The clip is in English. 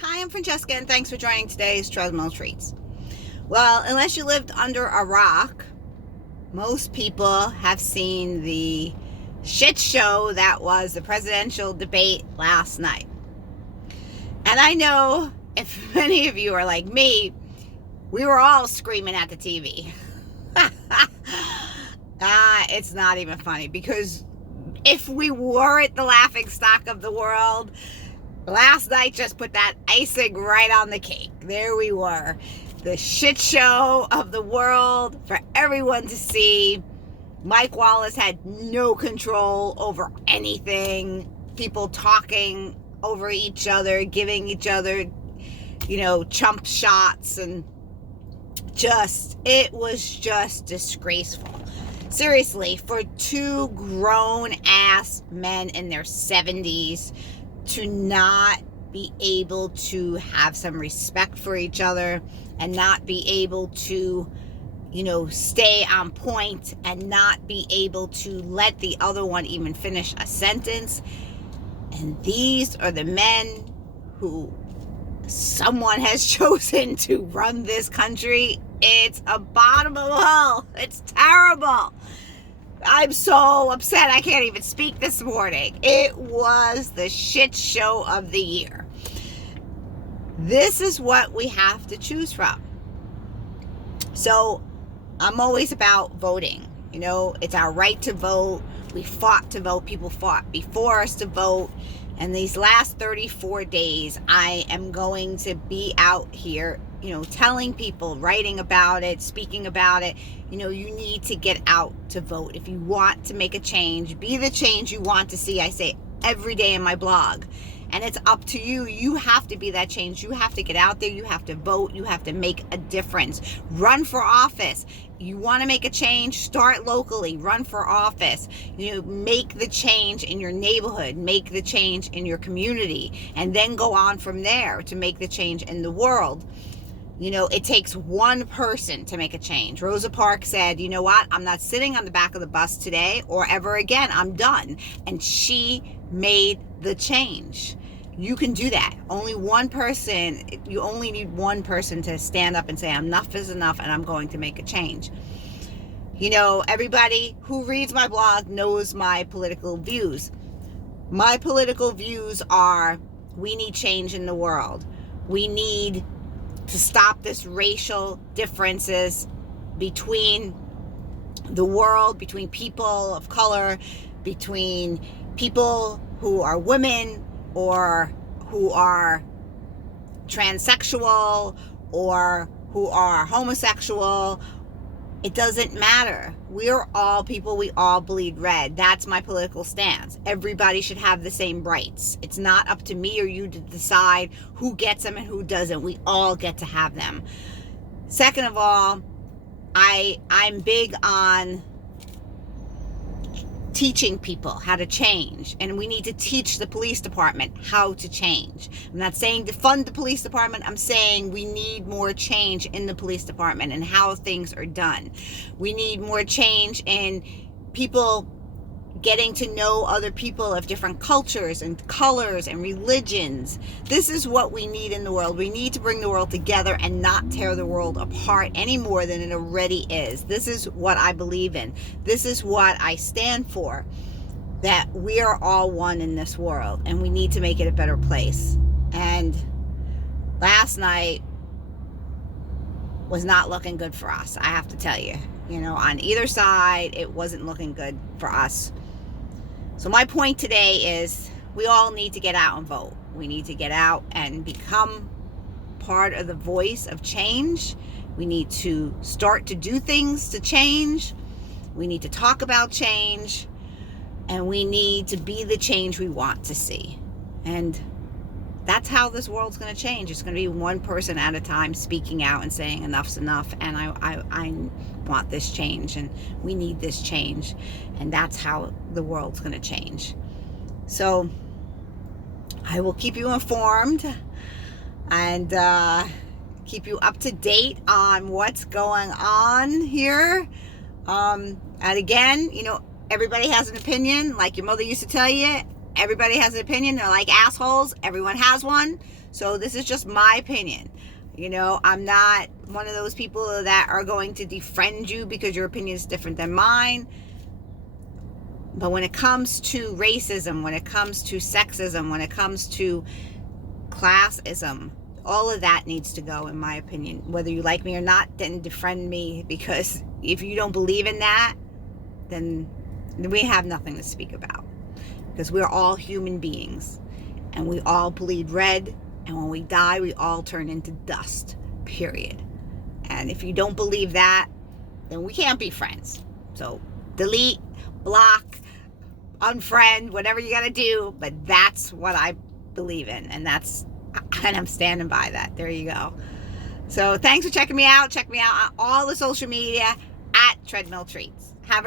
Hi, I'm Francesca, and thanks for joining today's Treadmill Treats. Well, unless you lived under a rock, most people have seen the shit show that was the presidential debate last night. And I know if many of you are like me, we were all screaming at the TV. It's not even funny, because if we weren't the laughing stock of the world, last night just put that icing right on the cake. There we were. The shit show of the world for everyone to see. Mike Wallace had no control over anything. People talking over each other, giving each other, chump shots, and it was just disgraceful. Seriously, for two grown-ass men in their 70s to not be able to have some respect for each other and not be able to, stay on point and not be able to let the other one even finish a sentence. And these are the men who someone has chosen to run this country. It's a bottom of the hole. It's terrible. I'm so upset I can't even speak this morning. It was the shit show of the year. This is what we have to choose from. So I'm always about voting. It's our right to vote. We fought to vote. People fought before us to vote. And these last 34 days, I am going to be out here, telling people, writing about it, speaking about it. You need to get out to vote. If you want to make a change, be the change you want to see. I say every day in my blog. And it's up to you. You have to be that change. You have to get out there. You have to vote. You have to make a difference. Run for office. You want to make a change? Start locally. Run for office. Make the change in your neighborhood. Make the change in your community. And then go on from there to make the change in the world. It takes one person to make a change. Rosa Parks said, you know what? I'm not sitting on the back of the bus today or ever again. I'm done. And she made the change. You can do that. Only one person. You only need one person to stand up and say, enough is enough, and I'm going to make a change. Everybody who reads my blog knows my political views. My political views are, we need change in the world. We need to stop this racial differences between the world, between people of color, between people who are women or who are transsexual or who are homosexual. It doesn't matter. We're all people. We all bleed red. That's my political stance. Everybody should have the same rights. It's not up to me or you to decide who gets them and who doesn't. We all get to have them. Second of all, I'm big on teaching people how to change, and we need to teach the police department how to change. I'm not saying defund the police department. I'm saying we need more change in the police department and how things are done. We need more change in people getting to know other people of different cultures and colors and religions. This is what we need in the world. We need to bring the world together and not tear the world apart any more than it already is. This is what I believe in. This is what I stand for. That we are all one in this world, and we need to make it a better place. And last night was not looking good for us, I have to tell you. On either side, it wasn't looking good for us. So my point today is, we all need to get out and vote. We need to get out and become part of the voice of change. We need to start to do things to change. We need to talk about change. And we need to be the change we want to see. And that's how this world's going to change. It's going to be one person at a time speaking out and saying enough's enough, and I want this change, and we need this change. And that's how the world's going to change. So I will keep you informed and keep you up to date on what's going on here. And again, everybody has an opinion. Like your mother used to tell you, everybody has an opinion. They're like assholes. Everyone has one. So this is just my opinion. You know, I'm not one of those people that are going to defriend you because your opinion is different than mine. But when it comes to racism, when it comes to sexism, when it comes to classism, all of that needs to go, in my opinion. Whether you like me or not, then defriend me, because if you don't believe in that, then we have nothing to speak about, because we're all human beings and we all bleed red, and when we die we all turn into dust, period. And if you don't believe that, then we can't be friends. So delete, block, unfriend, whatever you gotta do, but that's what I believe in, and I'm standing by that. There you go. So thanks for checking me out. Check me out on all the social media at Treadmill Treats. Have a great